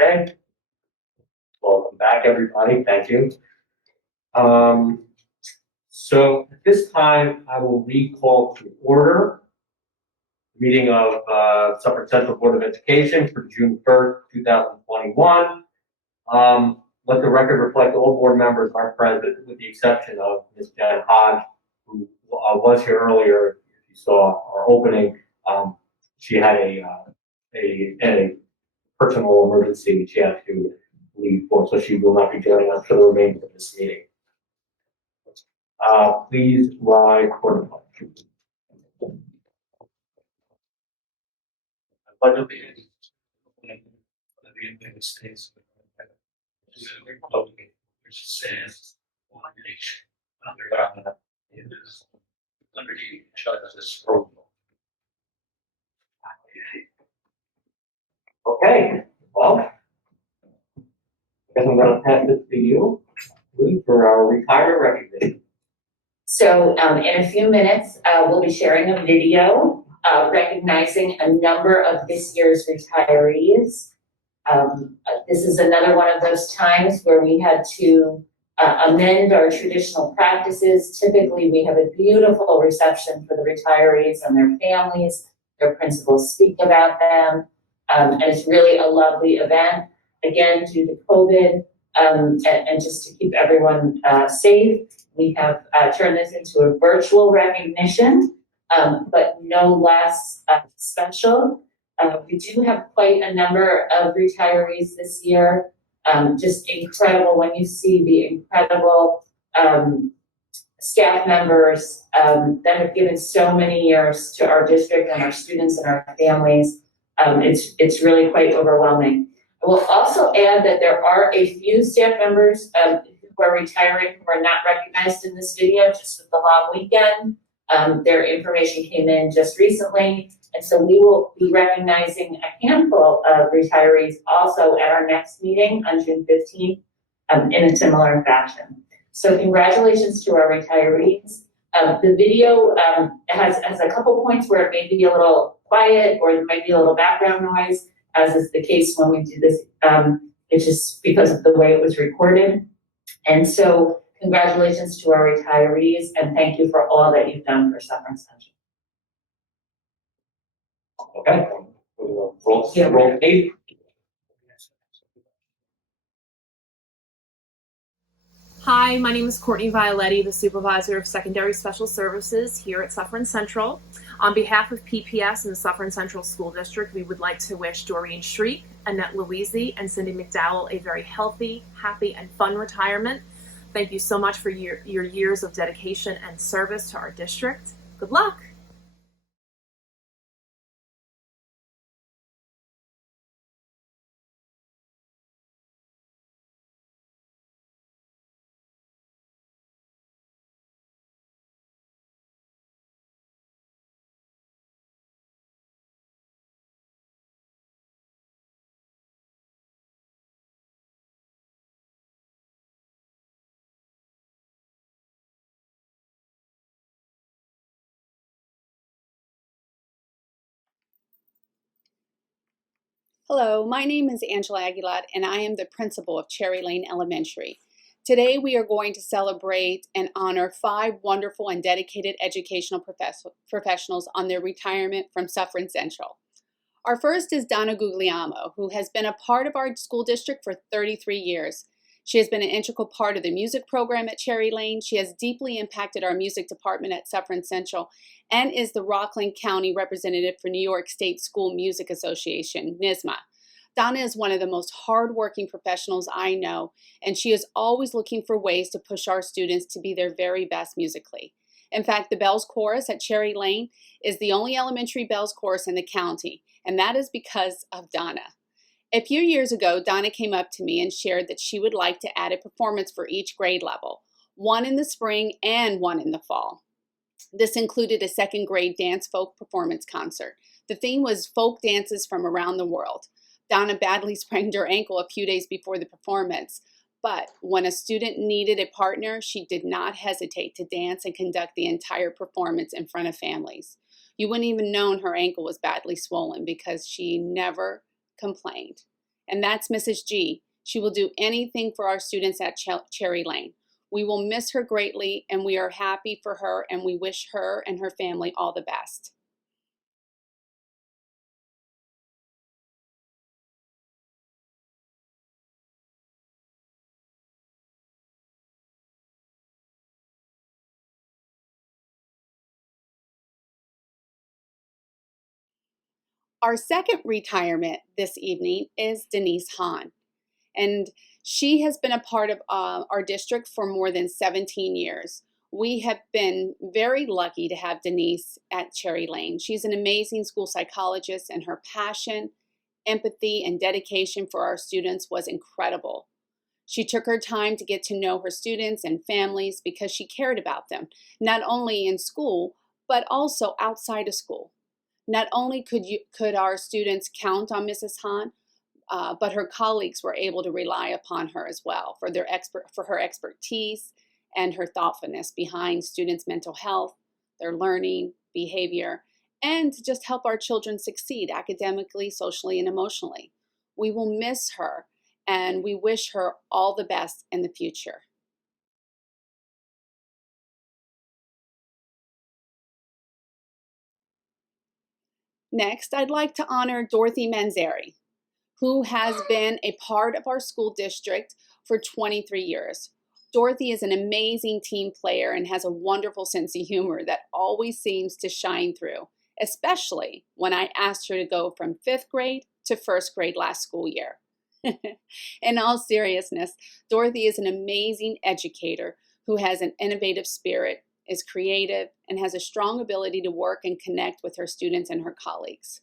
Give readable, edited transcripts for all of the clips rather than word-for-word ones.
Okay. Welcome back, everybody. Thank you. So at this time, I will recall to order the meeting of Suffern Central Board of Education for June 1st, 2021. Let the record reflect all board members are present, with the exception of Ms. Jan Hahn, who was here earlier. If you saw our opening, she had a personal emergency she had to leave for, so she will not be joining us for the remainder of this meeting. Please rise for the pledge. I pledge allegiance to the United States of America, to the republic which stands one nation under God, indivisible, liberty and justice for all. Okay, well, I guess I'm going to pass this to you for our retirement recognition. So in a few minutes, we'll be sharing a video recognizing a number of this year's retirees. This is another one of those times where we had to amend our traditional practices. Typically, we have a beautiful reception for the retirees and their families. Their principals speak about them. And it's really a lovely event. Again, due to COVID, and just to keep everyone safe, we have turned this into a virtual recognition, but no less special. We do have quite a number of retirees this year. Just incredible when you see the incredible staff members that have given so many years to our district and our students and our families. It's really quite overwhelming. I will also add that there are a few staff members who are retiring who are not recognized in this video just with the long weekend. Their information came in just recently, and so we will be recognizing a handful of retirees also at our next meeting on June 15th in a similar fashion. So congratulations to our retirees. The video has a couple points where it may be a little quiet or there might be a little background noise, as is the case when we do this. It's just because of the way it was recorded. And so congratulations to our retirees and thank you for all that you've done for Suffern Central. Okay. Roll tape. Hi, my name is Courtney Violetti, the Supervisor of Secondary Special Services here at Suffern Central. On behalf of PPS and the Suffern Central School District, we would like to wish Doreen Shriek, Annette Louisi, and Cindy McDowell a very healthy, happy, and fun retirement. Thank you so much for your years of dedication and service to our district. Good luck. Hello, my name is Angela Aguilar, and I am the principal of Cherry Lane Elementary. Today we are going to celebrate and honor 5 wonderful and dedicated educational professionals on their retirement from Suffern Central. Our first is Donna Guglielmo, who has been a part of our school district for 33 years. She has been an integral part of the music program at Cherry Lane. She has deeply impacted our music department at Suffern Central and is the Rockland County representative for New York State School Music Association, NYSSMA. Donna is one of the most hardworking professionals I know, and she is always looking for ways to push our students to be their very best musically. In fact, the Bells Chorus at Cherry Lane is the only elementary bells chorus in the county, and that is because of Donna. A few years ago, Donna came up to me and shared that she would like to add a performance for each grade level, one in the spring and one in the fall. This included a second grade dance folk performance concert. The theme was folk dances from around the world. Donna badly sprained her ankle a few days before the performance, but when a student needed a partner, she did not hesitate to dance and conduct the entire performance in front of families. You wouldn't even known her ankle was badly swollen because she never complained. and that's Mrs. G. She will do anything for our students at Cherry Lane. We will miss her greatly, and we are happy for her, and we wish her and her family all the best. Our second retirement this evening is Denise Hahn, and she has been a part of our district for more than 17 years. We have been very lucky to have Denise at Cherry Lane. She's an amazing school psychologist, and her passion, empathy, and dedication for our students was incredible. She took her time to get to know her students and families because she cared about them, not only in school, but also outside of school. Not only could our students count on Mrs. Hahn, but her colleagues were able to rely upon her as well for her expertise and her thoughtfulness behind students' mental health, their learning, behavior, and to just help our children succeed academically, socially, and emotionally. We will miss her, and we wish her all the best in the future. Next, I'd like to honor Dorothy Manzare, who has been a part of our school district for 23 years. Dorothy is an amazing team player and has a wonderful sense of humor that always seems to shine through, especially when I asked her to go from 5th grade to 1st grade last school year. In all seriousness, Dorothy is an amazing educator who has an innovative spirit, is creative, and has a strong ability to work and connect with her students and her colleagues.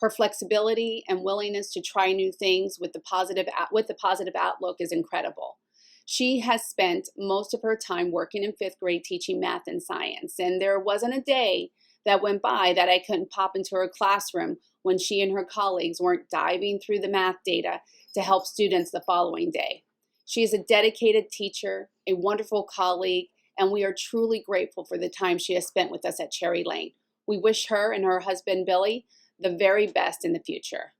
Her flexibility and willingness to try new things with the positive outlook is incredible. She has spent most of her time working in 5th grade teaching math and science, and there wasn't a day that went by that I couldn't pop into her classroom when she and her colleagues weren't diving through the math data to help students the following day. She is a dedicated teacher, a wonderful colleague, and we are truly grateful for the time she has spent with us at Cherry Lane. We wish her and her husband, Billy, the very best in the future.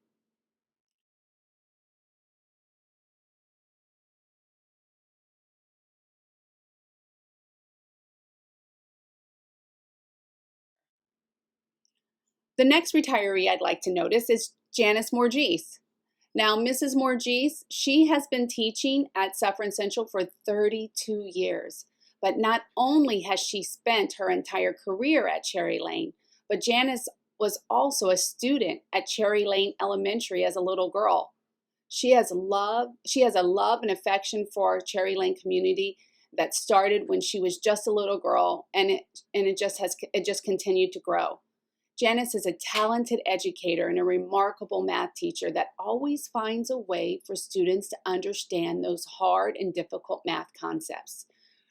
The next retiree I'd like to notice is Janice Morgese. Now, Mrs. Morgese, she has been teaching at Suffern Central for 32 years. But not only has she spent her entire career at Cherry Lane, but Janice was also a student at Cherry Lane Elementary as a little girl. She has a love and affection for our Cherry Lane community that started when she was just a little girl, and it just continued to grow. Janice is a talented educator and a remarkable math teacher that always finds a way for students to understand those hard and difficult math concepts.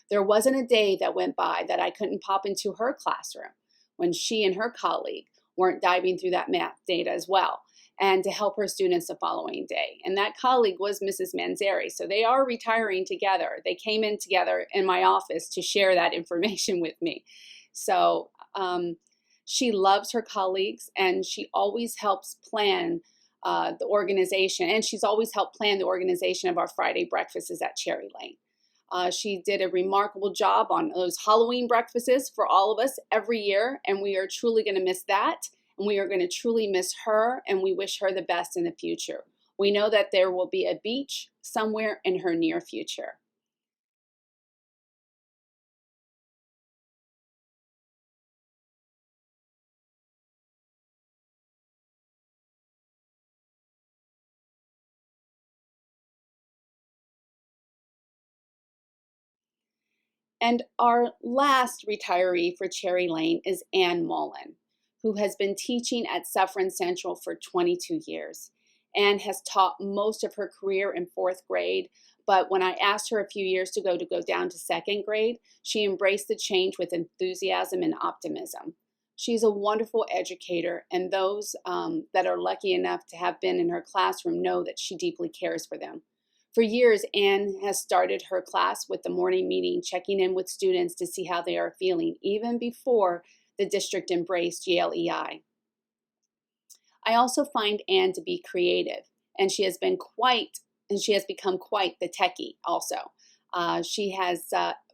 There wasn't a day that went by that I couldn't pop into her classroom when she and her colleague weren't diving through that math data as well, and to help her students the following day. And that colleague was Mrs. Manzare, so they are retiring together. They came in together in my office to share that information with me. So she loves her colleagues, and she always helps plan the organization, and she's always helped plan the organization of our Friday breakfasts at Cherry Lane. She did a remarkable job on those Halloween breakfasts for all of us every year, and we are truly going to miss that, and we are going to truly miss her, and we wish her the best in the future. We know that there will be a beach somewhere in her near future. And our last retiree for Cherry Lane is Mullen, who has been teaching at Suffern Central for 22 years and has taught most of her career in 4th grade. But when I asked her a few years ago to go down to 2nd grade, she embraced the change with enthusiasm and optimism. She's a wonderful educator, and those that are lucky enough to have been in her classroom know that she deeply cares for them. For years, Anne has started her class with the morning meeting, checking in with students to see how they are feeling, even before the district embraced GLEI. I also find Anne to be creative and she has become quite the techie also. She has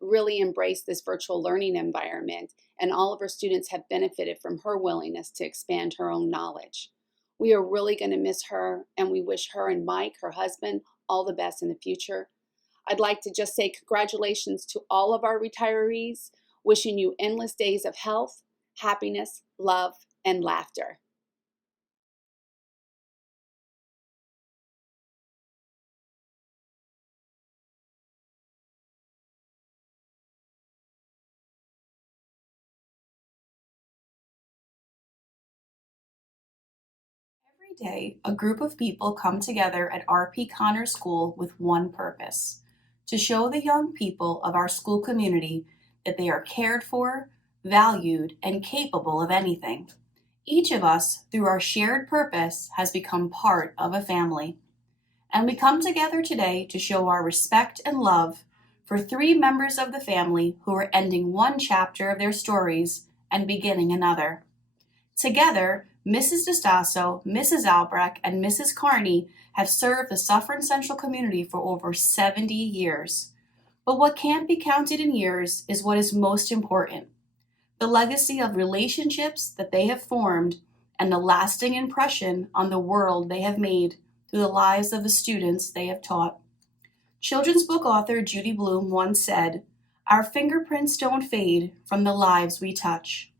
really embraced this virtual learning environment, and all of her students have benefited from her willingness to expand her own knowledge. We are really going to miss her, and we wish her and Mike, her husband, all the best in the future. I'd like to just say congratulations to all of our retirees, wishing you endless days of health, happiness, love, and laughter. Every day, a group of people come together at R.P. Connor School with one purpose: to show the young people of our school community that they are cared for, valued, and capable of anything. Each of us, through our shared purpose, has become part of a family. And we come together today to show our respect and love for 3 members of the family who are ending one chapter of their stories and beginning another. Together, Mrs. DeStaso, Mrs. Albrecht, and Mrs. Kearney have served the Suffern Central community for over 70 years. But what can't be counted in years is what is most important: the legacy of relationships that they have formed and the lasting impression on the world they have made through the lives of the students they have taught. Children's book author Judy Blume once said, "Our fingerprints don't fade from the lives we touch."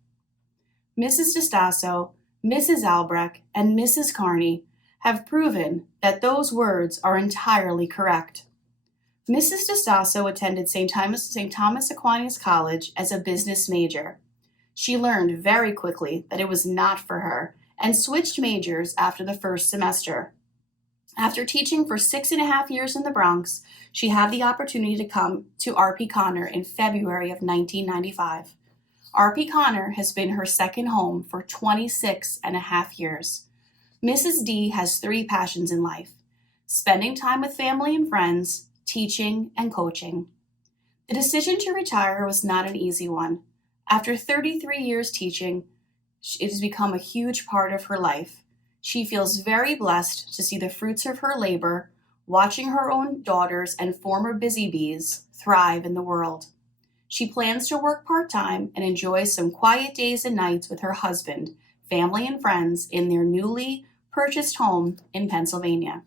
Mrs. DeStaso, Mrs. Albrecht, and Mrs. Kearney have proven that those words are entirely correct. Mrs. DeStaso attended St. Thomas Aquinas College as a business major. She learned very quickly that it was not for her and switched majors after the first semester. After teaching for 6.5 years in the Bronx, she had the opportunity to come to R.P. Connor in February of 1995. R.P. Connor has been her second home for 26.5 years. Mrs. D has 3 passions in life: spending time with family and friends, teaching, and coaching. The decision to retire was not an easy one. After 33 years teaching, it has become a huge part of her life. She feels very blessed to see the fruits of her labor, watching her own daughters and former busy bees thrive in the world. She plans to work part-time and enjoy some quiet days and nights with her husband, family, and friends in their newly purchased home in Pennsylvania.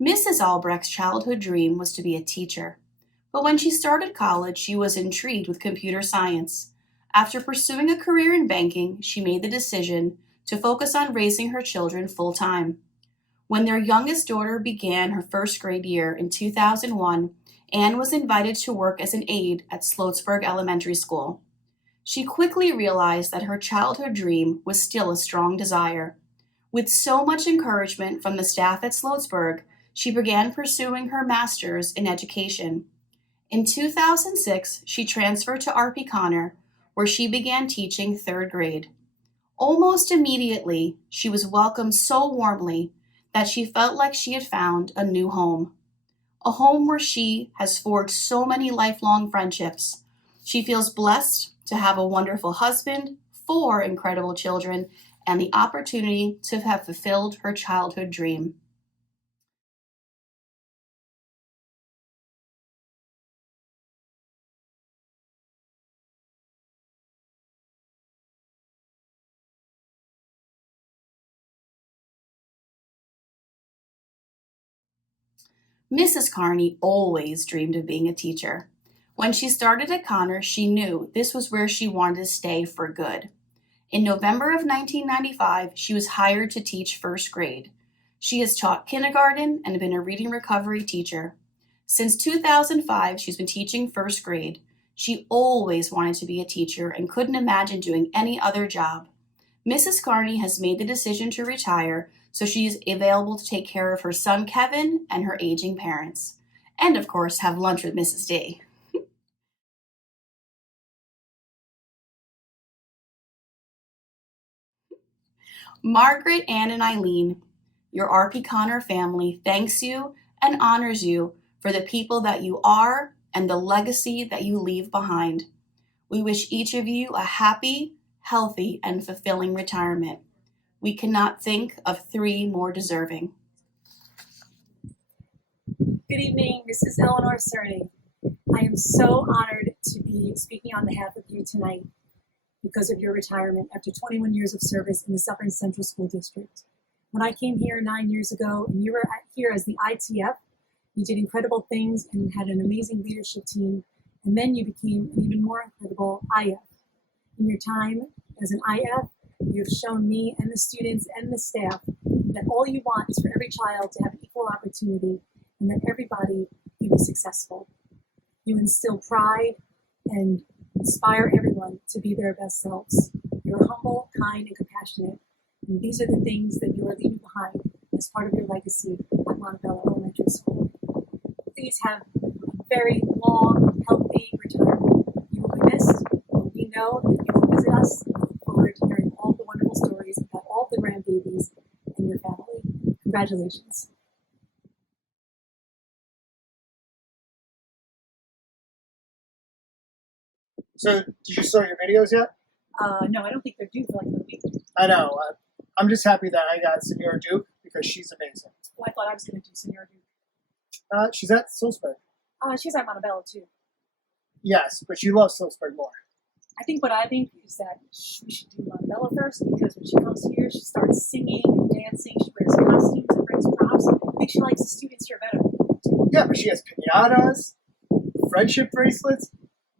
Mrs. Albrecht's childhood dream was to be a teacher, but when she started college, she was intrigued with computer science. After pursuing a career in banking, she made the decision to focus on raising her children full-time. When their youngest daughter began her first grade year in 2001, Anne was invited to work as an aide at Sloatsburg Elementary School. She quickly realized that her childhood dream was still a strong desire. With so much encouragement from the staff at Sloatsburg, she began pursuing her master's in education. In 2006, she transferred to R.P. Connor, where she began teaching 3rd grade. Almost immediately, she was welcomed so warmly that she felt like she had found a new home. A home where she has forged so many lifelong friendships. She feels blessed to have a wonderful husband, 4 incredible children, and the opportunity to have fulfilled her childhood dream. Mrs. Kearney always dreamed of being a teacher. When she started at Connor, she knew this was where she wanted to stay for good. In November of 1995, she was hired to teach 1st grade. She has taught kindergarten and been a reading recovery teacher. Since 2005, she's been teaching 1st grade. She always wanted to be a teacher and couldn't imagine doing any other job. Mrs. Kearney has made the decision to retire, so she's available to take care of her son Kevin and her aging parents. And of course, have lunch with Mrs. D. Margaret, Anne, and Eileen. your RP Connor family thanks you and honors you for the people that you are and the legacy that you leave behind. We wish each of you a happy, healthy, and fulfilling retirement. We cannot think of 3 more deserving. Good evening, this is Eleanor Cerny. I am so honored to be speaking on behalf of you tonight because of your retirement after 21 years of service in the Suffern Central School District. When I came here 9 years ago and you were here as the ITF, you did incredible things and had an amazing leadership team, and then you became an even more incredible IF. In your time as an IF, you have shown me and the students and the staff that all you want is for every child to have equal opportunity and that everybody can be successful. You instill pride and inspire everyone to be their best selves. You're humble, kind, and compassionate. And these are the things that you are leaving behind as part of your legacy at Montebello Elementary School. Please have a very long, healthy retirement. You will be missed. We know that you will visit us. We look forward to hearing all the wonderful stories about all the grandbabies and your family. Congratulations. So, did you start your videos yet? No, I don't think they're due for like a week. I know. I'm just happy that I got Señora Duke because she's amazing. Well, I thought I was going to do Señora Duke. She's at Sloatsburg. She's at Montebello too. Yes, but she loves Sloatsburg more. What I think is that we should do Montebello first because when she comes here, she starts singing and dancing. She wears costumes and brings props. I think she likes the students here better. Yeah, but she has piñatas, friendship bracelets,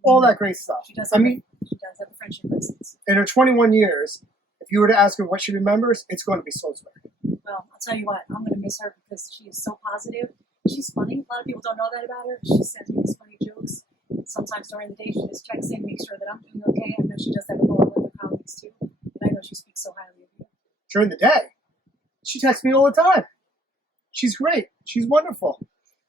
all that great stuff. She does. She does have a friendship bracelets. In her 21 years, if you were to ask her what she remembers, it's going to be Sloatsburg. Well, I'll tell you what, I'm going to miss her because she is so positive. She's funny. A lot of people don't know that about her. She sends me these funny jokes. Sometimes during the day, she just checks in, makes sure that I'm doing okay. I know she does that with all of her colleagues too. And I know she speaks so highly of you. During the day, she texts me all the time. She's great. She's wonderful.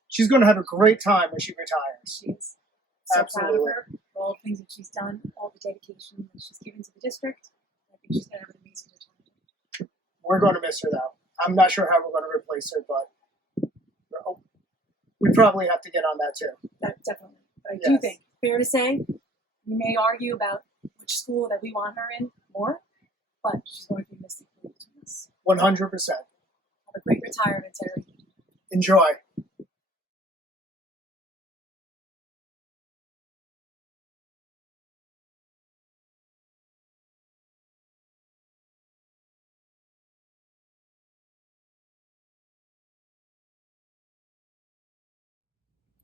She's going to have a great time when she retires. She is. So Absolutely. proud of her for all the things that she's done, all the dedication that she's given to the district. I think she's going to have an amazing retirement. We're going to miss her, though. I'm not sure how we're going to replace her, but we probably have to get on that, too. That definitely. But I do Yes. think, fair to say, we may argue about which school that we want her in more, but she's going to be missed equally between us. 100%. Have a great retirement, Teri. Enjoy.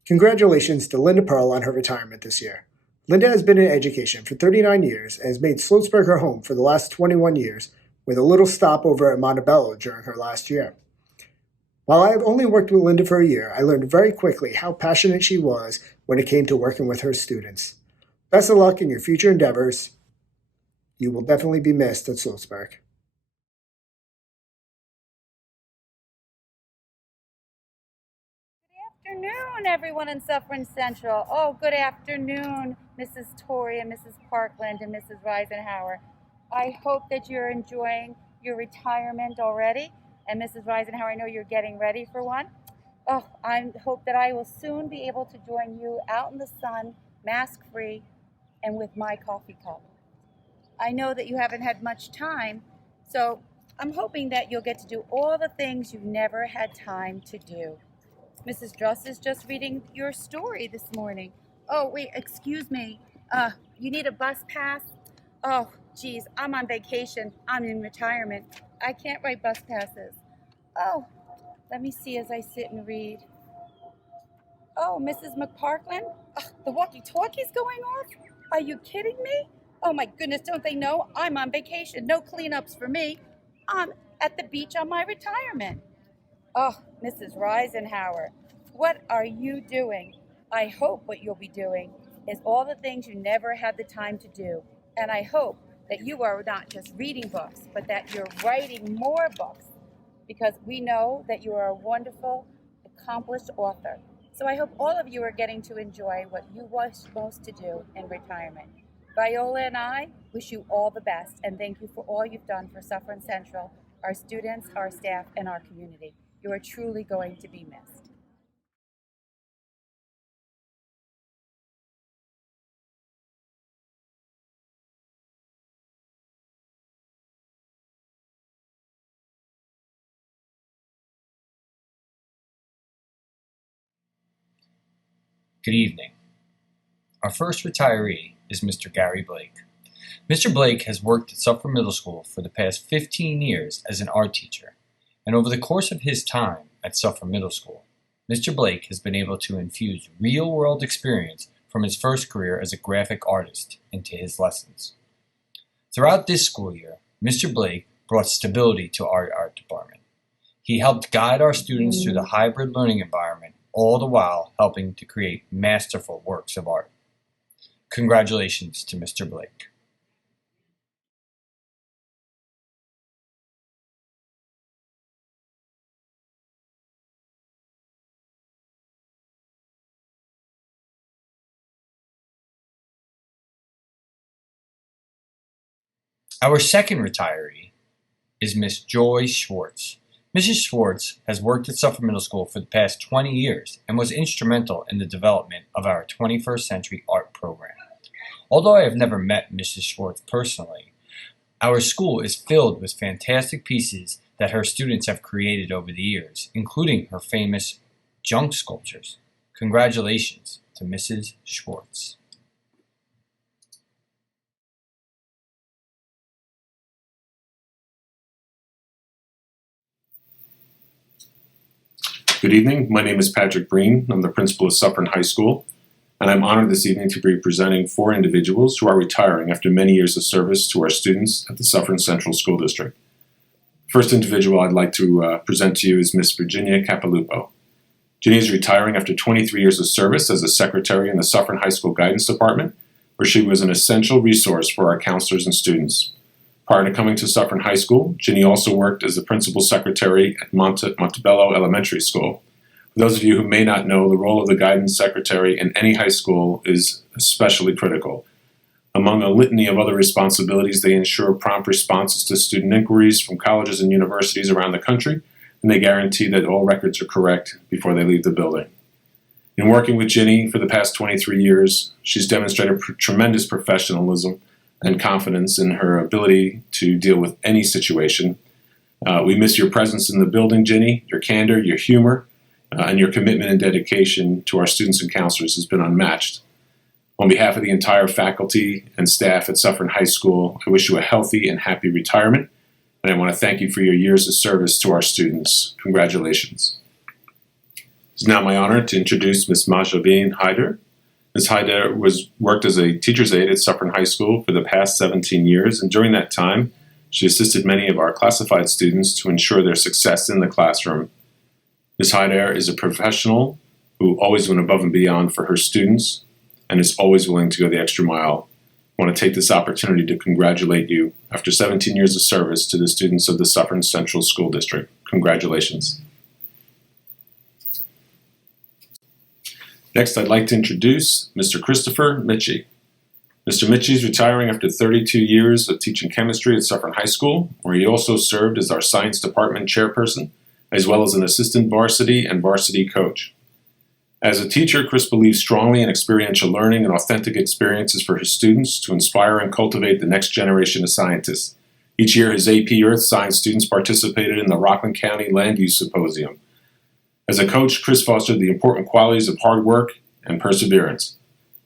Congratulations to Linda Pearl on her retirement this year. Linda has been in education for 39 years and has made Sloatsburg her home for the last 21 years, with a little stopover at Montebello during her last year. While I have only worked with Linda for a year, I learned very quickly how passionate she was when it came to working with her students. Best of luck in your future endeavors. You will definitely be missed at Sloatsburg. Good afternoon, everyone in Suffern Central. Oh, good afternoon, Mrs. Tori and Mrs. Parkland and Mrs. Reisenauer. I hope that you're enjoying your retirement already. And Mrs. Reisenauer, I know you're getting ready for one. Oh, I hope that I will soon be able to join you out in the sun, mask-free, and with my coffee cup. I know that you haven't had much time, so I'm hoping that you'll get to do all the things you've never had time to do. Mrs. Druss is just reading your story this morning. Oh, wait, excuse me. You need a bus pass? Oh, geez, I'm on vacation. I'm in retirement. I can't write bus passes. Oh, let me see as I sit and read. Oh, Mrs. McParkland? The walkie-talkie's going off? Are you kidding me? Oh, my goodness, don't they know I'm on vacation? No cleanups for me. I'm at the beach on my retirement. Oh, Mrs. Reisenauer, what are you doing? I hope what you'll be doing is all the things you never had the time to do. And I hope that you are not just reading books, but that you're writing more books, because we know that you are a wonderful, accomplished author. So I hope all of you are getting to enjoy what you wish most to do in retirement. Viola and I wish you all the best, and thank you for all you've done for Suffern Central our students, our staff, and our community. You are truly going to be missed. Good evening. Our first retiree is Mr. Gary Blake. Mr. Blake has worked at Suffern Middle School for the past 15 years as an art teacher, and over the course of his time at Suffern Middle School, Mr. Blake has been able to infuse real-world experience from his first career as a graphic artist into his lessons. Throughout this school year, Mr. Blake brought stability to our art department. He helped guide our students through the hybrid learning environment, all the while helping to create masterful works of art. Congratulations to Mr. Blake. Our second retiree is Miss Joy Schwartz. Mrs. Schwartz has worked at Suffern Middle School for the past 20 years and was instrumental in the development of our 21st Century Art program. Although I have never met Mrs. Schwartz personally, our school is filled with fantastic pieces that her students have created over the years, including her famous junk sculptures. Congratulations to Mrs. Schwartz. Good evening. My name is Patrick Breen. I'm the principal of Suffern High School, and I'm honored this evening to be presenting 4 individuals who are retiring after many years of service to our students at the Suffern Central School District. First individual I'd like to present to you is Miss Virginia Capilupo. Ginny is retiring after 23 years of service as a secretary in the Suffern High School Guidance Department, where she was an essential resource for our counselors and students. Prior to coming to Suffern High School, Ginny also worked as the principal secretary at Montebello Elementary School. For those of you who may not know, the role of the guidance secretary in any high school is especially critical. Among a litany of other responsibilities, they ensure prompt responses to student inquiries from colleges and universities around the country, and they guarantee that all records are correct before they leave the building. In working with Ginny for the past 23 years, she's demonstrated tremendous professionalism and confidence in her ability to deal with any situation. We miss your presence in the building, Ginny. Your candor, your humor, and your commitment and dedication to our students and counselors has been unmatched. On behalf of the entire faculty and staff at Suffern High School, I wish you a healthy and happy retirement, and I want to thank you for your years of service to our students. Congratulations. It's now my honor to introduce Ms. Majabine Hyder. Ms. Hyder worked as a teacher's aide at Suffern High School for the past 17 years, and during that time, she assisted many of our classified students to ensure their success in the classroom. Ms. Hyder is a professional who always went above and beyond for her students and is always willing to go the extra mile. I want to take this opportunity to congratulate you after 17 years of service to the students of the Suffern Central School District. Congratulations. Next, I'd like to introduce Mr. Christopher Michie. Mr. Michie is retiring after 32 years of teaching chemistry at Suffern High School, where he also served as our science department chairperson, as well as an assistant varsity and varsity coach. As a teacher, Chris believes strongly in experiential learning and authentic experiences for his students to inspire and cultivate the next generation of scientists. Each year, his AP Earth Science students participated in the Rockland County Land Use Symposium. As a coach, Chris fostered the important qualities of hard work and perseverance.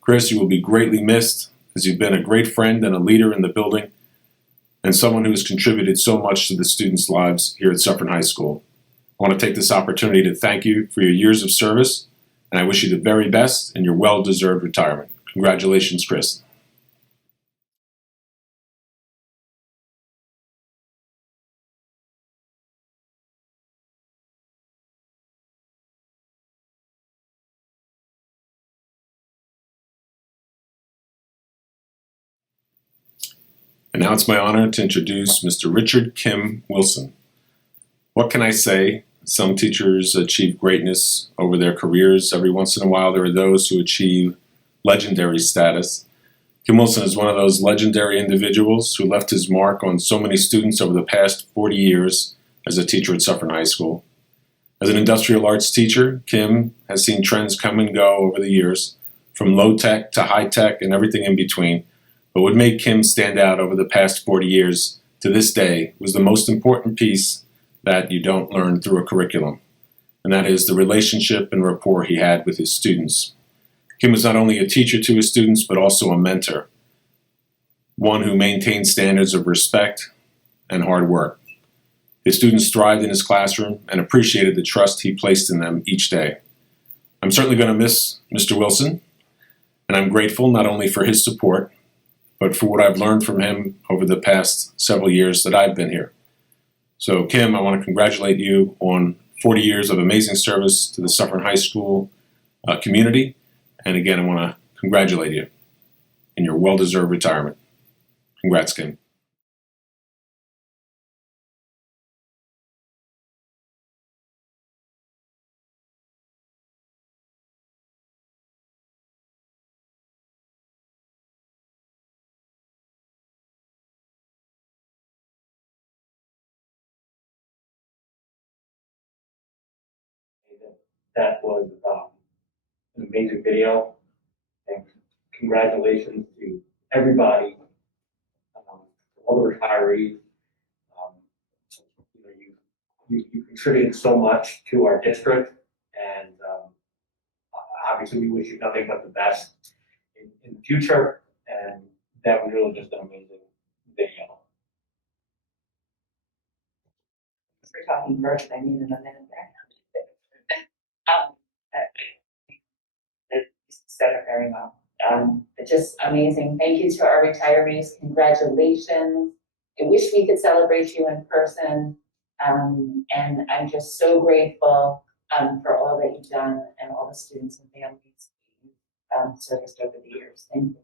Chris, you will be greatly missed, as you've been a great friend and a leader in the building, and someone who has contributed so much to the students' lives here at Suffern High School. I want to take this opportunity to thank you for your years of service, and I wish you the very best in your well-deserved retirement. Congratulations, Chris. And now it's my honor to introduce Mr. Richard Kim Wilson. What can I say? Some teachers achieve greatness over their careers. Every once in a while, there are those who achieve legendary status. Kim Wilson is one of those legendary individuals who left his mark on so many students over the past 40 years as a teacher at Suffern High School. As an industrial arts teacher, Kim has seen trends come and go over the years, from low-tech to high-tech and everything in between. But what made Kim stand out over the past 40 years to this day was the most important piece that you don't learn through a curriculum, and that is the relationship and rapport he had with his students. Kim was not only a teacher to his students, but also a mentor, one who maintained standards of respect and hard work. His students thrived in his classroom and appreciated the trust he placed in them each day. I'm certainly going to miss Mr. Wilson, and I'm grateful not only for his support, but for what I've learned from him over the past several years that I've been here. So, Kim, I want to congratulate you on 40 years of amazing service to the Suffern High School community. And again, I want to congratulate you in your well-deserved retirement. Congrats, Kim. That was an amazing video, and congratulations to everybody, all the retirees. You contributed so much to our district, and obviously we wish you nothing but the best in the future, and that was really just an amazing video. We're talking first, I needed a minute there. It said it very well. It's just amazing. Thank you to our retirees. Congratulations. I wish we could celebrate you in person. And I'm just so grateful for all that you've done and all the students and families you've serviced over the years. Thank you.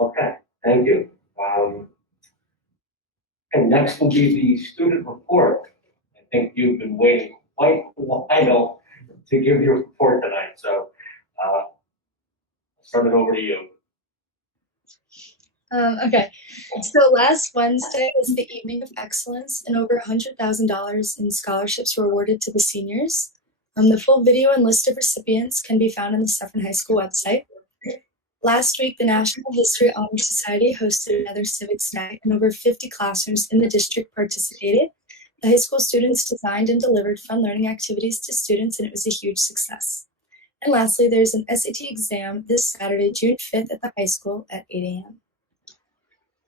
Okay, thank you. And next will be the student report. I think you've been waiting quite a while to give your report tonight, so I'll turn it over to you. Okay, so last Wednesday was the Evening of Excellence, and over $100,000 in scholarships were awarded to the seniors. The full video and list of recipients can be found on the Suffern High School website. Last week, the National History Honor Society hosted another civics night, and over 50 classrooms in the district participated. The high school students designed and delivered fun learning activities to students, and it was a huge success. And lastly, there's an SAT exam this Saturday, June 5th at the high school at 8 a.m.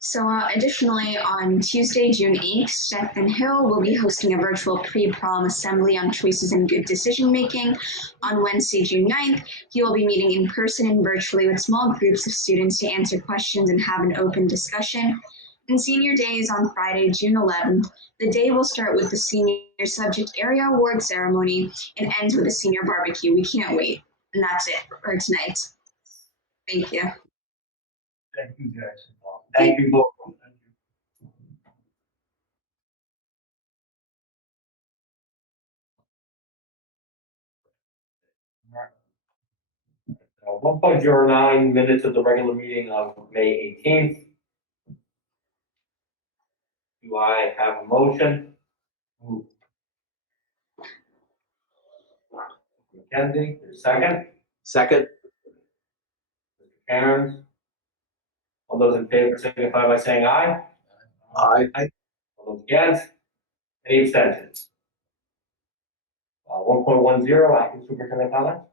So additionally, on Tuesday, June 8th, Stephen Hill will be hosting a virtual pre-prom assembly on choices and good decision-making. On Wednesday, June 9th, he will be meeting in person and virtually with small groups of students to answer questions and have an open discussion. And Senior Day is on Friday, June 11th. The day will start with the Senior Subject Area Award Ceremony and ends with a senior barbecue. We can't wait. And that's it for tonight. Thank you. Thank you, guys. Thank you both. All right. 1.09 minutes of the regular meeting of May 18th. Do I have a motion? Mackenzie, second? Second. Mr. Cairns? All those in favor signify by saying aye. Aye. All those against? Any abstentions? 1.10, acting superintendent comments?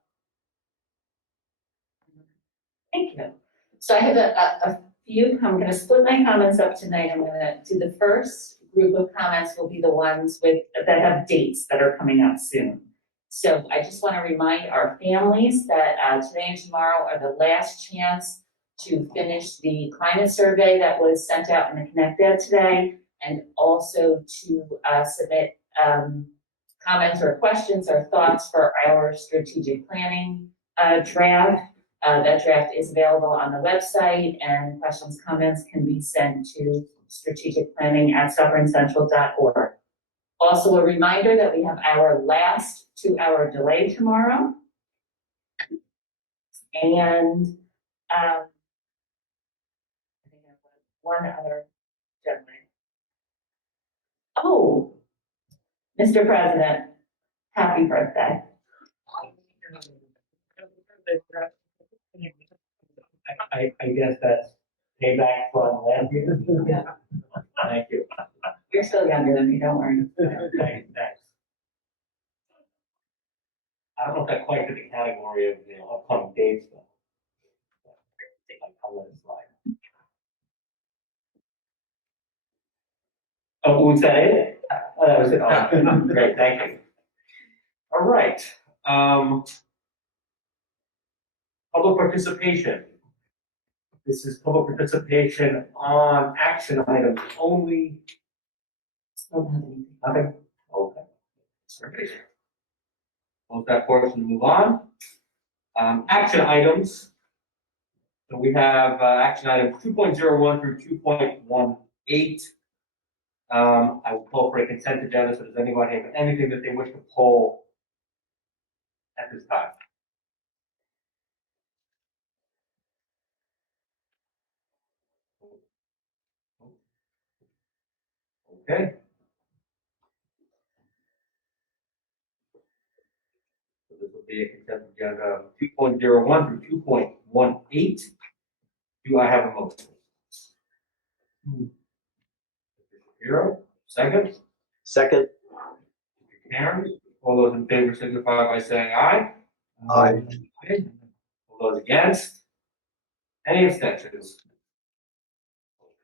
Thank you. So I have a few, I'm going to split my comments up tonight. I'm going to do the first group of comments will be the ones that have dates that are coming up soon. So I just want to remind our families that today and tomorrow are the last chance to finish the climate survey that was sent out in the Connect Ed today, and also to submit comments or questions or thoughts for our strategic planning draft. That draft is available on the website, and questions, comments can be sent to strategicplanning@sufferncentral.org. Also, a reminder that we have our last 2-hour delay tomorrow. And I think I have one other gentleman. Oh, Mr. President, happy birthday. I guess that's payback from last year. Yeah. Thank you. You're still younger than me, don't worry. Thanks. I don't know if that quite fit the category of, upcoming dates though. I'll let it slide. Oh, was that it? That was it. Oh, great, thank you. All right. Public participation. This is public participation on action items only. Nothing? Okay. Sorry. Close that portion and move on. Action items. So we have action items 2.01 through 2.18. I will call for a consent agenda. So does anybody have anything that they wish to pull at this time? Okay. So this will be a consent agenda 2.01 through 2.18. Do I have a motion? Mr. Second? Second. Karen, all those in favor signify by saying aye. Aye. All those against? Any abstentions?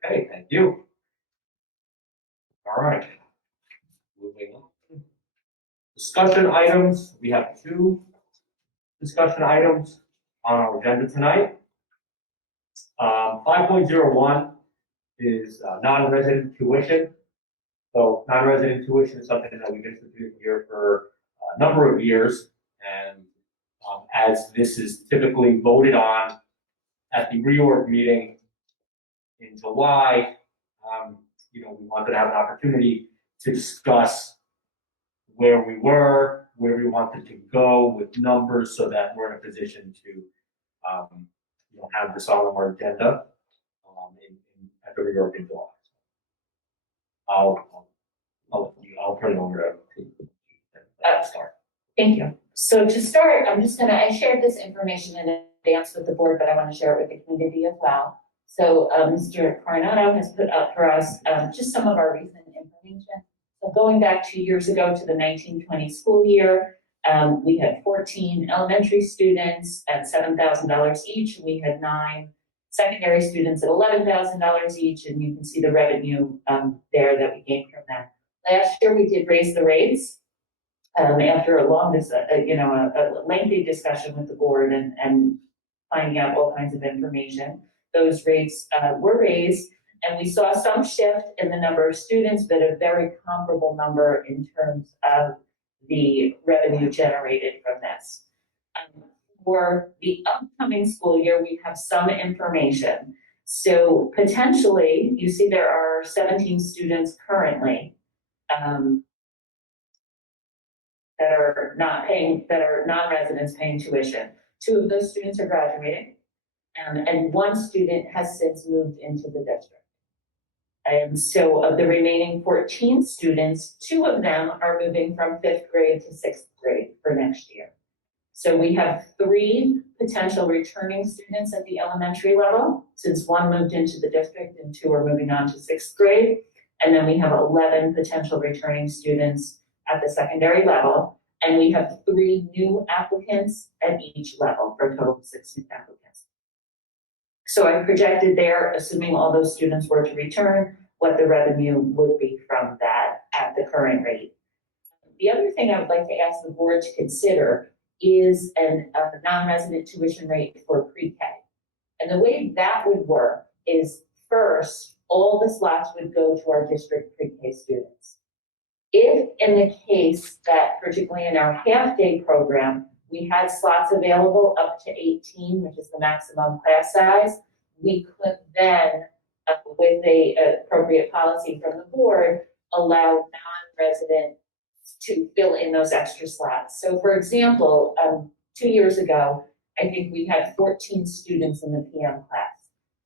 Okay, thank you. All right. Moving on. Discussion items. We have 2 discussion items on our agenda tonight. 5.01 is non-resident tuition. So non-resident tuition is something that we've instituted here for a number of years. And as this is typically voted on at the reorg meeting in July, we wanted to have an opportunity to discuss where we were, where we wanted to go with numbers so that we're in a position to have this on our agenda at the reorg in July. I'll turn it over to start. Thank you. So to start, I shared this information in advance with the board, but I want to share it with the community as well. So Mr. Coronado has put up for us just some of our recent information. So going back 2 years ago to the 1920 school year, we had 14 elementary students at $7,000 each. We had 9 secondary students at $11,000 each, and you can see the revenue there that we gained from that. Last year, we did raise the rates after a long, a lengthy discussion with the board and finding out all kinds of information. Those rates were raised, and we saw some shift in the number of students, but a very comparable number in terms of the revenue generated from this. For the upcoming school year, we have some information. So potentially, you see there are 17 students currently that are non-residents paying tuition. 2 of those students are graduating, and 1 student has since moved into the district. And so of the remaining 14 students, 2 of them are moving from 5th grade to 6th grade for next year. So we have 3 potential returning students at the elementary level, since 1 moved into the district and 2 are moving on to 6th grade. And then we have 11 potential returning students at the secondary level. And we have 3 new applicants at each level for a total of 6 new applicants. So I projected there, assuming all those students were to return, what the revenue would be from that at the current rate. The other thing I would like to ask the board to consider is a non-resident tuition rate for pre-K. And the way that would work is, first, all the slots would go to our district pre-K students. If in the case that, particularly in our half-day program, we had slots available up to 18, which is the maximum class size, we could then with a appropriate policy from the board, allow non-residents to fill in those extra slots. So for example, 2 years ago, I think we had 14 students in the PM class.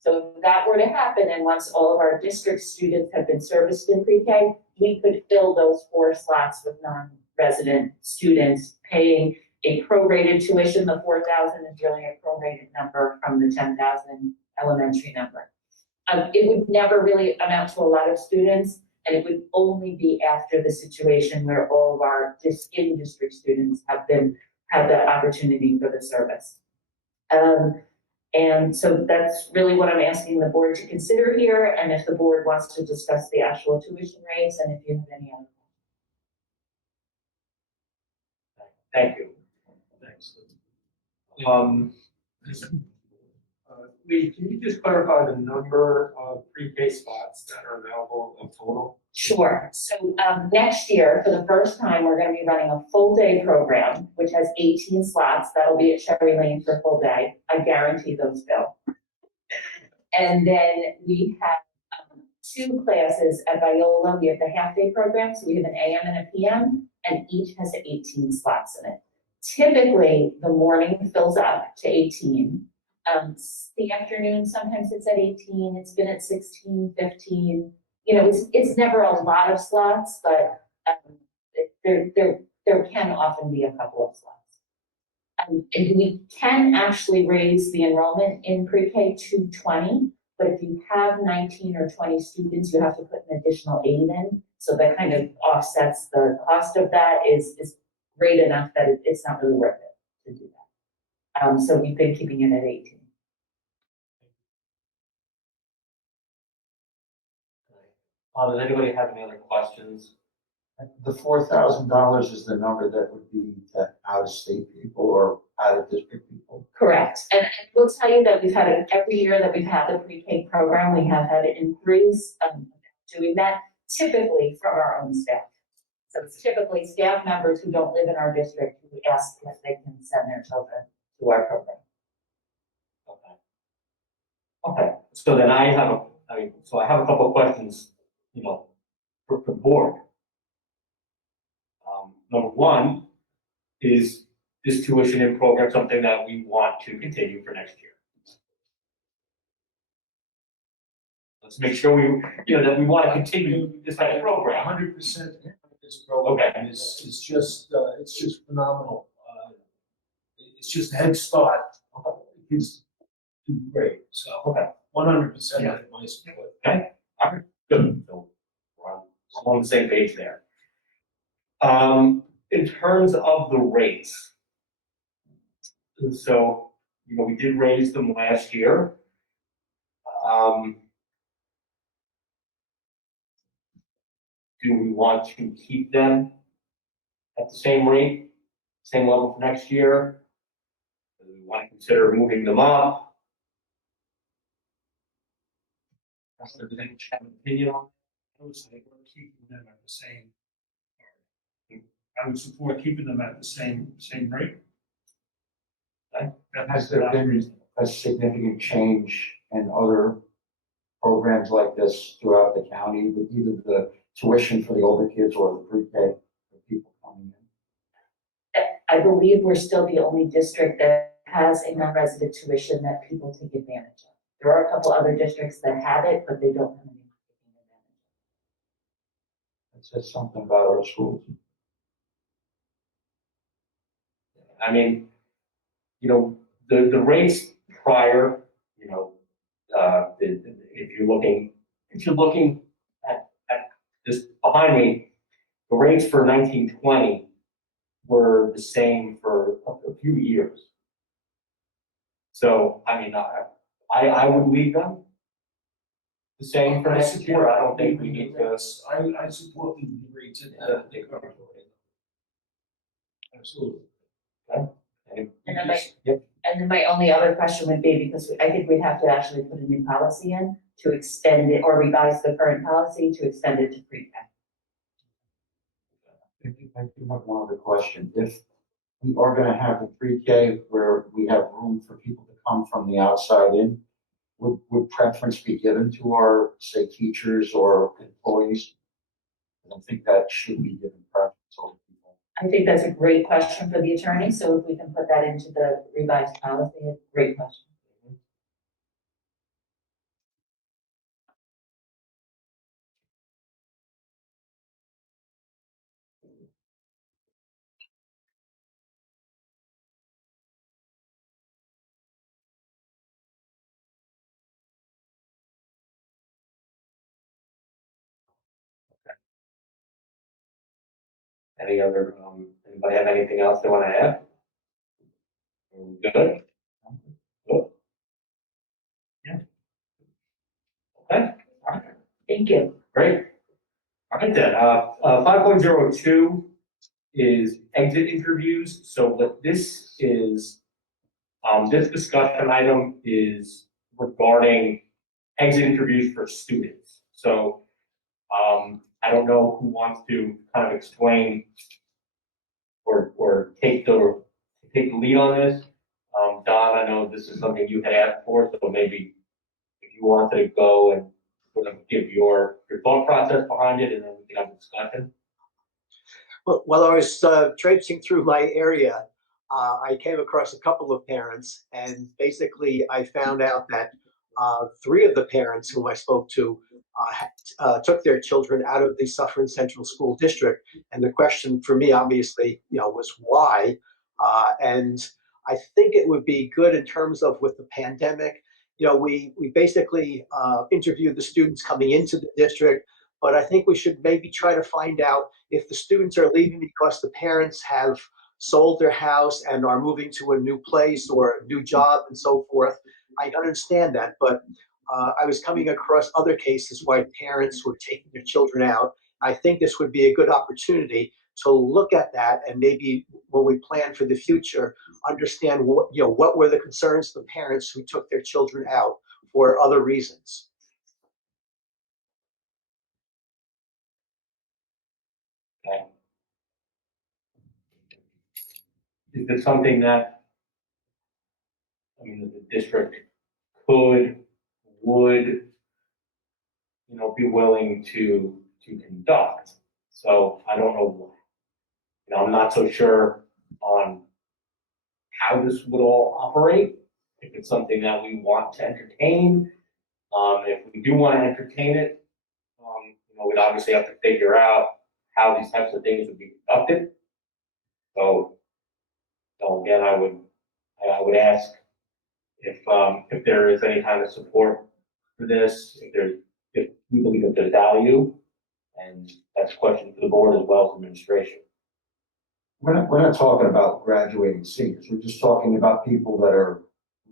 So if that were to happen, and once all of our district students have been serviced in pre-K, we could fill those 4 slots with non-resident students, paying a prorated tuition. The 4,000 is really a prorated number from the 10,000 elementary number. It would never really amount to a lot of students, and it would only be after the situation where all of our in-district students have the opportunity for the service. And so that's really what I'm asking the board to consider here, and if the board wants to discuss the actual tuition rates, and if you have any other. Thank you. Thanks. Lee, can you just clarify the number of pre-K spots that are available in total? Sure. So next year, for the first time, we're going to be running a full day program, which has 18 slots. That'll be at Cherry Lane for a full day. I guarantee those fill. And then we have 2 classes at Viola. We have the half day program, so we have an AM and a PM, and each has 18 slots in it. Typically, the morning fills up to 18. The afternoon, sometimes it's at 18. It's been at 16, 15. You know, it's never a lot of slots, but there can often be a couple of slots. And we can actually raise the enrollment in pre-K to 20, but if you have 19 or 20 students, you have to put an additional 8 in. So that kind of offsets the cost of that is great enough that it's not really worth it to do that. So we've been keeping it at 18. Does anybody have any other questions? The $4,000 is the number that would be to out-of-state people or out-of-district people? Correct. And we'll tell you that we've had it every year that we've had the pre-K program, we have had inquiries doing that, typically from our own staff. So it's typically staff members who don't live in our district who ask if they can send their children to our program. Okay. So then I have a couple of questions, you know, for the board. Number one, is this tuition in program something that we want to continue for next year? Let's make sure that we want to continue this type of program. 100% this program is just phenomenal. It's just a head start. It's great. So 100% of my support. Okay. All right. Good. So we're on the same page there. In terms of the rates, so, you know, we did raise them last year. Do we want to keep them at the same rate, same level for next year? Do we want to consider moving them up? Does everything have an opinion on? I would say we're keeping them at the same. I would support keeping them at the same rate. Has there been a significant change in other programs like this throughout the county, with either the tuition for the older kids or the pre-K for people coming in? I believe we're still the only district that has a non-resident tuition that people take advantage of. There are a couple other districts that have it, but they don't have any taking advantage. It says something about our schools. I mean, you know, the rates prior, you know, if you're looking at this behind me, the rates for 1920 were the same for a few years. So, I mean, I would leave them the same for next year. I don't think we need to. I support the rates at the current rate. Absolutely. Okay. And then my only other question would be, because I think we'd have to actually put a new policy in to extend it or revise the current policy to extend it to pre-K. I do have one other question. If we are going to have the pre-K where we have room for people to come from the outside in, would preference be given to our, say, teachers or employees? I don't think that should be given preference over people. I think that's a great question for the attorney, so if we can put that into the revised policy, great question. Anybody have anything else they want to add? Good? Good? Yeah. Okay, all right, Thank you. great. All right then, 5.02 is exit interviews. So what this is, this discussion item is regarding exit interviews for students. So, I don't know who wants to kind of explain or take the lead on this. Don, I know this is something you had asked for, so maybe if you wanted to go and sort of give your thought process behind it, and then we can have a discussion. Well, while I was traipsing through my area, I came across a couple of parents, and basically I found out that 3 of the parents whom I spoke to took their children out of the Suffern Central School District. And the question for me, obviously, was why? And I think it would be good in terms of with the pandemic. We basically interviewed the students coming into the district, but I think we should maybe try to find out if the students are leaving because the parents have sold their house and are moving to a new place or a new job and so forth. I understand that, but I was coming across other cases where parents were taking their children out. I think this would be a good opportunity to look at that, and maybe when we plan for the future, understand what were the concerns of the parents who took their children out for other reasons. Okay. Is this something that, the district would, be willing to conduct? So I don't know, I'm not so sure on how this would all operate, if it's something that we want to entertain. If we do want to entertain it, we'd obviously have to figure out how these types of things would be conducted. So again, I would ask if there is any kind of support for this, if we believe that there's value, and that's a question for the board as well as administration. We're not talking about graduating seniors. We're just talking about people that are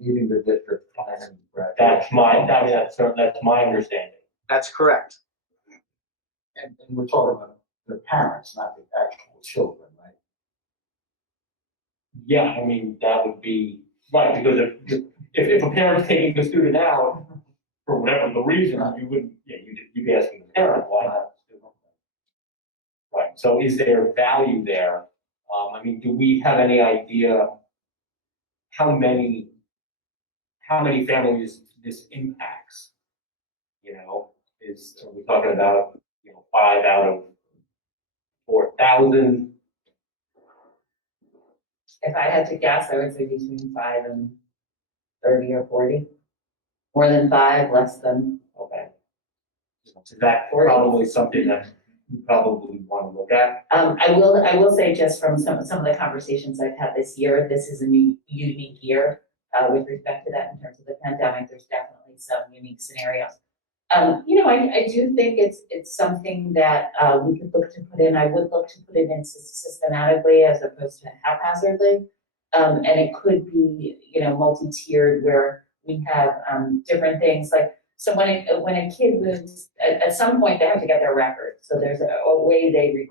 leaving the district and graduating. That's my understanding. That's correct. And we're talking about the parents, not the actual children, right? Yeah, that would be right, because if a parent's taking the student out for whatever the reason, you'd be asking the parent why not. Right. So is there value there? Do we have any idea how many families this impacts? Are we talking about 5 out of 4,000? If I had to guess, I would say between 5 and 30 or 40. More than 5, less than. Okay. Is that probably something that you probably want to look at? I will say, just from some of the conversations I've had this year, this is a new unique year with respect to that in terms of the pandemic. There's definitely some unique scenarios. I do think it's something that we could look to put in. I would look to put it in systematically as opposed to haphazardly. And it could be, multi-tiered, where we have different things like, so when a kid moves, at some point they have to get their records. So there's a way the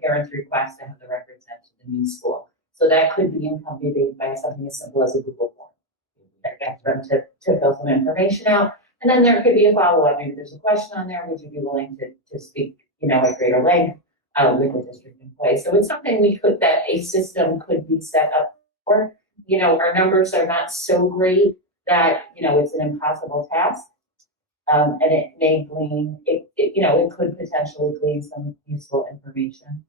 parents request to have the records sent to the new school. So that could be accompanied by something as simple as a Google form that gets them to fill some information out. And then there could be a follow-up. Maybe there's a question on there. Would you be willing to speak, at greater length with the district employee? So it's something that a system could be set up for. Our numbers are not so great that, it's an impossible task. And it may glean, it could potentially glean some useful information.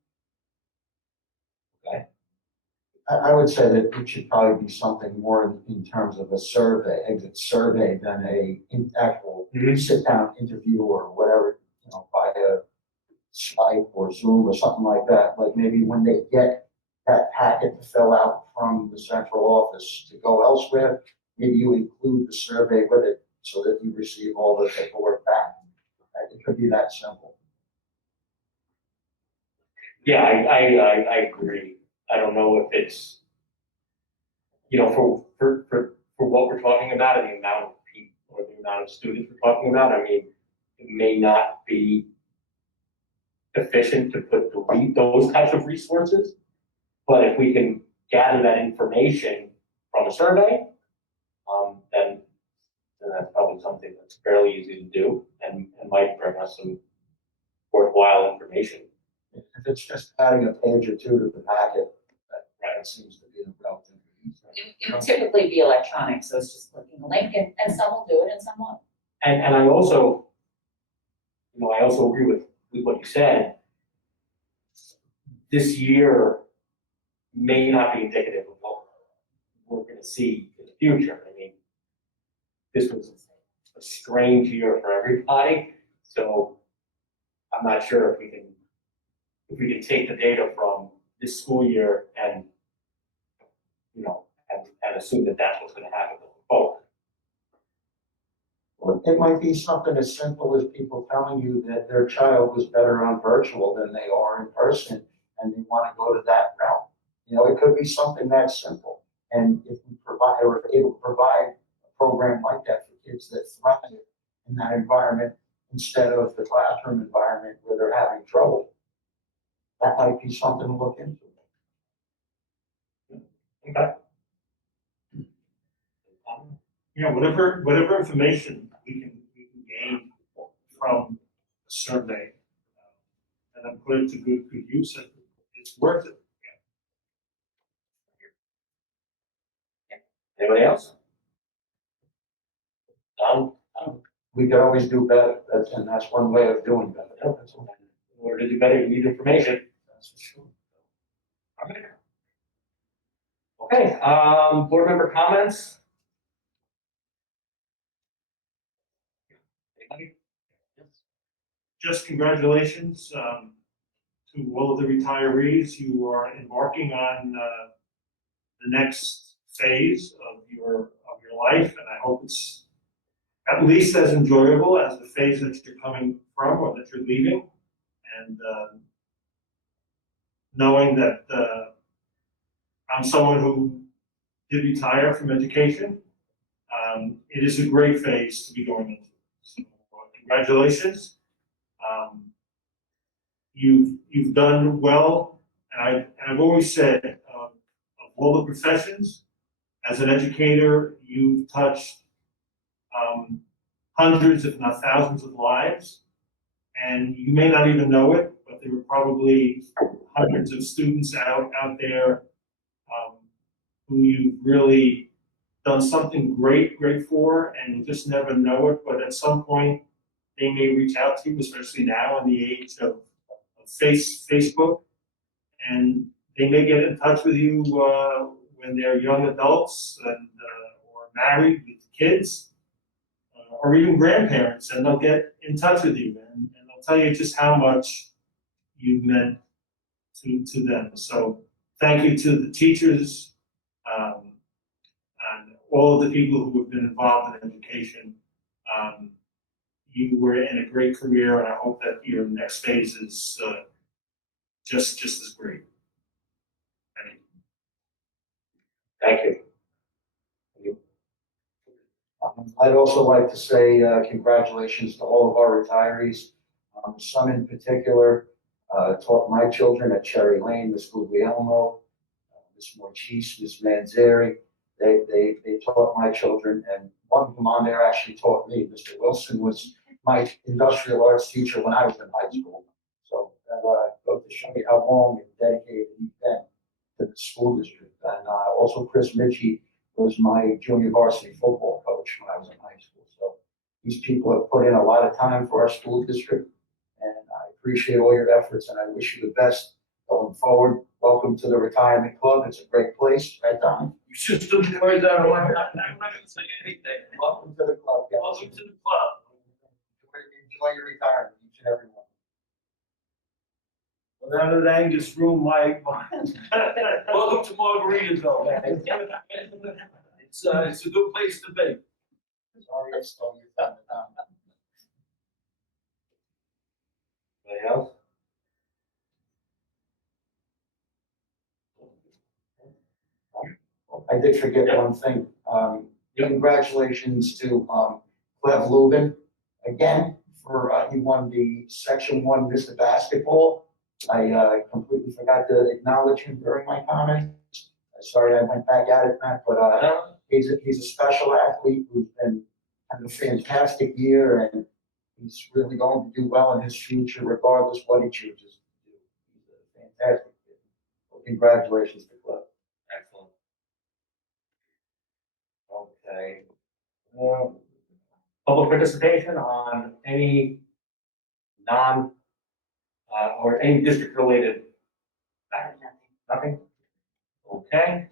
I would say that it should probably be something more in terms of a survey, exit survey, than actual sit-down interview or whatever, via Skype or Zoom or something like that. Like maybe when they get that packet to fill out from the central office to go elsewhere, maybe you include the survey with it so that you receive all the paperwork back. It could be that simple. Yeah, I agree. I don't know if it's, for what we're talking about and the amount of people or the amount of students we're talking about, I mean, it may not be efficient to delete those types of resources. But if we can gather that information from a survey, then that's probably something that's fairly easy to do and might bring us some worthwhile information. If it's just adding a page or two to the packet, that seems to be the relative. It would typically be electronic, so it's just clicking a link, and some will do it and some won't. And I also, I also agree with what you said. This year may not be indicative of what we're going to see in the future. I mean, this was a strange year for everybody, so I'm not sure if we can take the data from this school year and and assume that that's what's going to happen going forward. Well, it might be something as simple as people telling you that their child was better on virtual than they are in person, and they want to go to that realm. It could be something that simple. And if we provide or are able to provide a program like that for kids that thrive in that environment instead of the classroom environment where they're having trouble, that might be something to look into. Okay. Whatever information we can gain from a survey, and then put it to good use, it's worth it. Anybody else? We could always do better, and that's one way of doing better. In order to do better, you need information. That's for sure. Okay, board member comments? Anybody? Just congratulations to all of the retirees. You are embarking on the next phase of your life, and I hope it's at least as enjoyable as the phase that you're coming from or that you're leaving. And knowing that I'm someone who did retire from education, it is a great phase to be going into. So, congratulations. You've done well, and I've always said of all the professions, as an educator, you've touched hundreds, if not thousands, of lives, and you may not even know it, but there were probably hundreds of students out there who you've really done something great for, and you just never know it. But at some point, they may reach out to you, especially now in the age of Facebook, and they may get in touch with you when they're young adults and or married with kids, or even grandparents, and they'll get in touch with you and they'll tell you just how much you've meant to them. So thank you to the teachers and all of the people who have been involved in education. You were in a great career, and I hope that your next phase is just as great. Thank you. I'd also like to say congratulations to all of our retirees. Some in particular taught my children at Cherry Lane, Miss Guglielmo, Miss Morgese, Miss Manzare. They taught my children, and one of them on there actually taught me. Mr. Wilson was my industrial arts teacher when I was in high school. So that goes to show you how long and dedicated he's been to the school district. And also Chris Michie was my junior varsity football coach. coach when I was in high school. So these people have put in a lot of time for our school district, and I appreciate all your efforts, and I wish you the best going forward. Welcome to the retirement club. It's a great place, right, Don? You should still be worried that I'm not gonna say anything. Welcome to the club, guys. Welcome to the club. Enjoy your retirement, each and every one. Well, now that Angus ruined my welcome to Margaritaville. It's a good place to be. Sorry, I stole your thunder, Don. Anybody else? I did forget one thing. Congratulations to Clev Lubin again for he won the Section 1 Mr. Basketball. I completely forgot to acknowledge him during my comments. Sorry, I went back at it, Matt, but he's a special athlete who's been having a fantastic year, and he's really going to do well in his future, regardless what he chooses to do. He's a fantastic kid. So congratulations to Clev. Excellent. Okay. Public participation on any or any district-related matters? Nothing? Okay.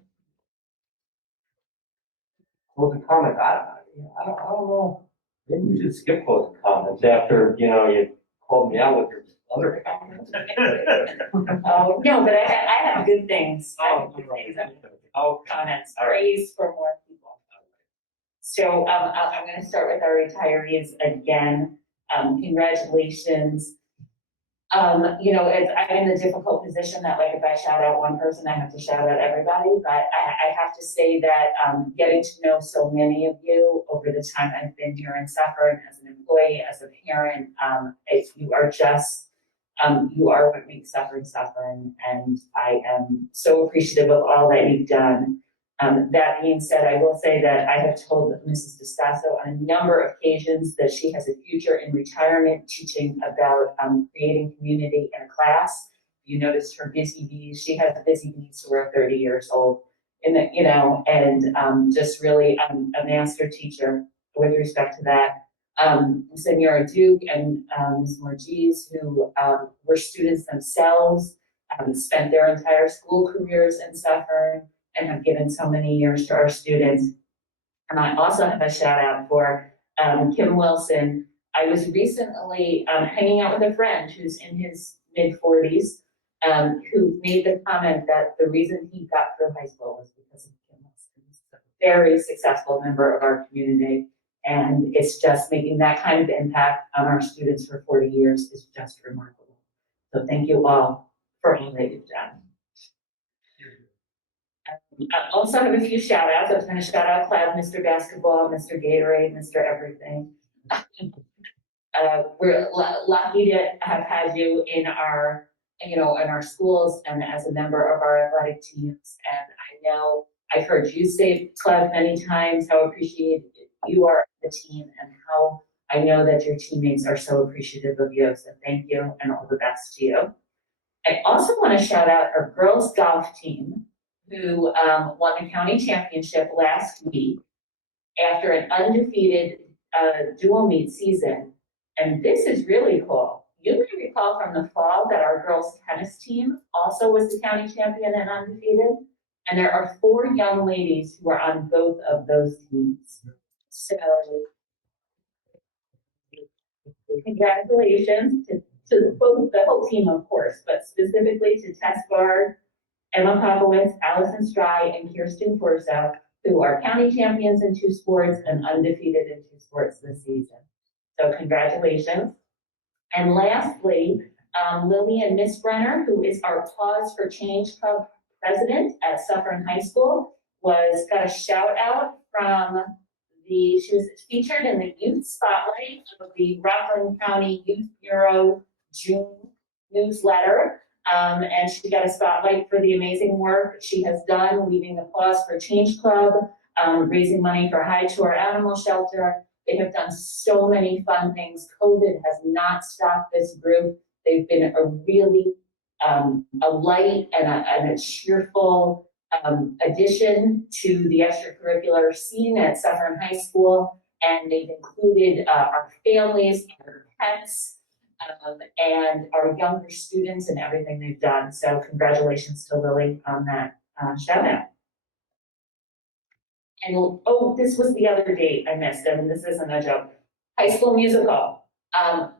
Closing comments, I don't know. Maybe we should skip closing comments after, you called me out with your other comments. Oh, no, but I have good things. I have good things. Comments, praise for more people. So I'm going to start with our retirees again. Congratulations. I'm in the difficult position that, like, if I shout out one person, I have to shout out everybody. But I have to say that getting to know so many of you over the time I've been here in Suffern, as an employee, as a parent, you are just, you are what makes Suffern, and I am so appreciative of all that you've done. That being said, I will say that I have told Mrs. DeStaso on a number of occasions that she has a future in retirement teaching about creating community in a class. You noticed her busy bees. She has busy bees who are 30 years old, and just really a master teacher with respect to that. Señora Duke and Ms. Morgese, who were students themselves, spent their entire school careers in Suffern, and have given so many years to our students. And I also have a shout out for Kim Wilson. I was recently hanging out with a friend who's in his mid-40s, who made the comment that the reason he got through high school was because of Kim Wilson. He's a very successful member of our community, and it's just making that kind of impact on our students for 40 years is just remarkable. So thank you all for all that you've done. I also have a few shout outs. I was going to shout out Cloud, Mr. Basketball, Mr. Gatorade, Mr. Everything. We're lucky to have had you in our, in our schools and as a member of our athletic teams. And I know I've heard you say, Cloud, many times how appreciated you are the team, and how I know that your teammates are so appreciative of you. So thank you, and all the best to you. I also want to shout out our girls golf team, who won the county championship last week after an undefeated dual meet season. And this is really cool. You may recall from the fall that our girls tennis team also was the county champion and undefeated. And there are 4 young ladies who are on both of those teams. So congratulations to both, the whole team, of course, but specifically to Tess Bard, Emma Popowitz, Allison Stry, and Kirsten Forso, who are county champions in 2 sports and undefeated in 2 sports this season. So congratulations. And lastly, Lillian Missbrenner, who is our Pause for Change Club president at Suffern High School, got a shout out from she was featured in the Youth Spotlight of the Rockland County Youth Bureau June newsletter. And she got a spotlight for the amazing work she has done leading the Pause for Change Club, raising money for High Shore Animal Shelter. They have done so many fun things. COVID has not stopped this group. They've been a really a light and a cheerful addition to the extracurricular scene at Suffern High School, and they've included our families, our pets, and our younger students and everything they've done. So congratulations to Lily on that shout out. And oh, this was the other date I missed, and this isn't a joke. High School Musical,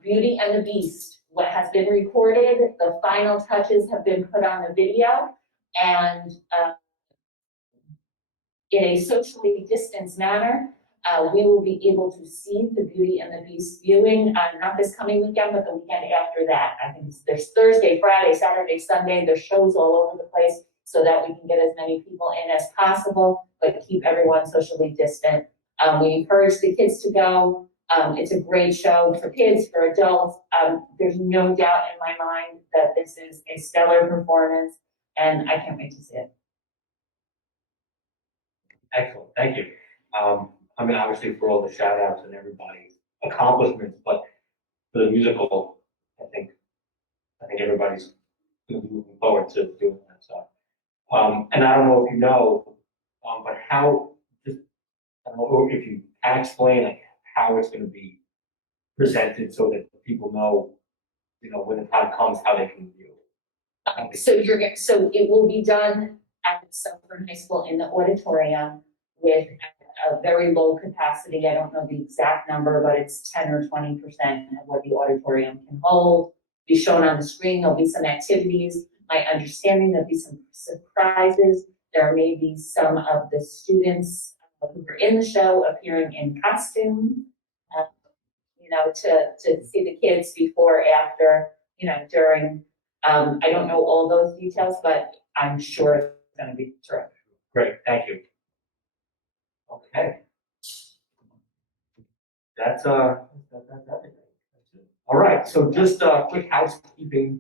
Beauty and the Beast, what has been recorded, the final touches have been put on the video, and in a socially distanced manner, we will be able to see the Beauty and the Beast viewing, not this coming weekend, but the weekend after that. I think there's Thursday, Friday, Saturday, Sunday, there's shows all over the place so that we can get as many people in as possible, but keep everyone socially distant. We encourage the kids to go. It's a great show for kids, for adults. There's no doubt in my mind that this is a stellar performance, and I can't wait to see it. Excellent, thank you. I mean, obviously for all the shout outs and everybody's accomplishments, but for the musical, I think everybody's gonna be looking forward to doing that stuff. And I don't know if you know, but how, just, I don't know if you can explain like how it's gonna be presented so that people know, you know, when the time comes, how they can view it. So it will be done at Suffern High School in the auditorium with a very low capacity. I don't know the exact number, but it's 10 or 20% of what the auditorium can hold. Be shown on the screen. There'll be some activities. My understanding, there'll be some surprises. There may be some of the students who were in the show appearing in costume, you know, to see the kids before, after, you know, during. I don't know all those details, but I'm sure it's going to be terrific. Great, thank you. Okay. That's everything. All right, so just a quick housekeeping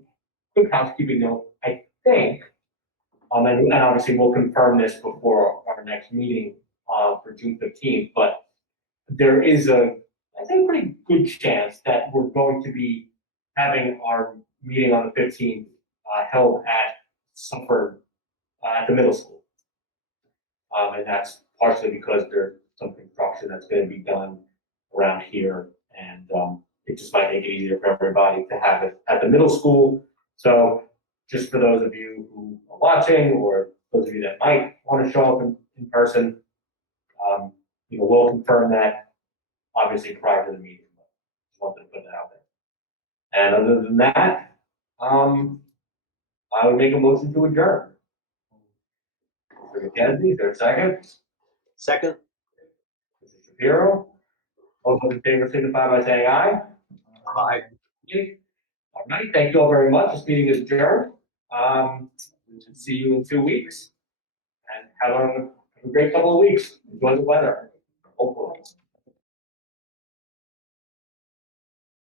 note. I think, and obviously we'll confirm this before our next meeting for June 15th, but there is I think, pretty good chance that we're going to be having our meeting on the 15th held at Suffern at the middle school. And that's partially because there's some construction that's going to be done around here, and it just might make it easier for everybody to have it at the middle school. So just for those of you who are watching, or those of you that might want to show up in person, you know, we'll confirm that obviously prior to the meeting. But just wanted to put that out there. And other than that, I would make a motion to adjourn. Mr. McKenzie, is there a second? Second. Mr. Shapiro? All those in favor signify by saying aye. Aye. All right, thank you all very much. This meeting is adjourned. We should see you in 2 weeks. And have a great couple of weeks. Enjoy the weather.